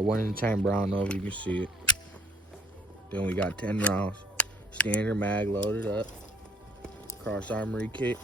1 in 10 brown nose, you can see it. Then we got 10 rounds. Standard mag loaded up. Cross armory kit.